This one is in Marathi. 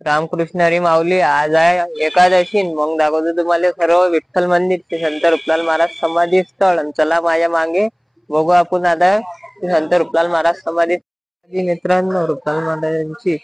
रामकृष्ण हरी माऊली. आज आहे एकादशी. मग दाखवतो तुम्हाला सर्व विठ्ठल मंदिर ते संत रूपलाल महाराज समाधी स्थळ. चला माझ्या मागे बघू आपण आता संत रूपलाल महाराज समाधी. मित्रांनो, रूपलाल महाराजांची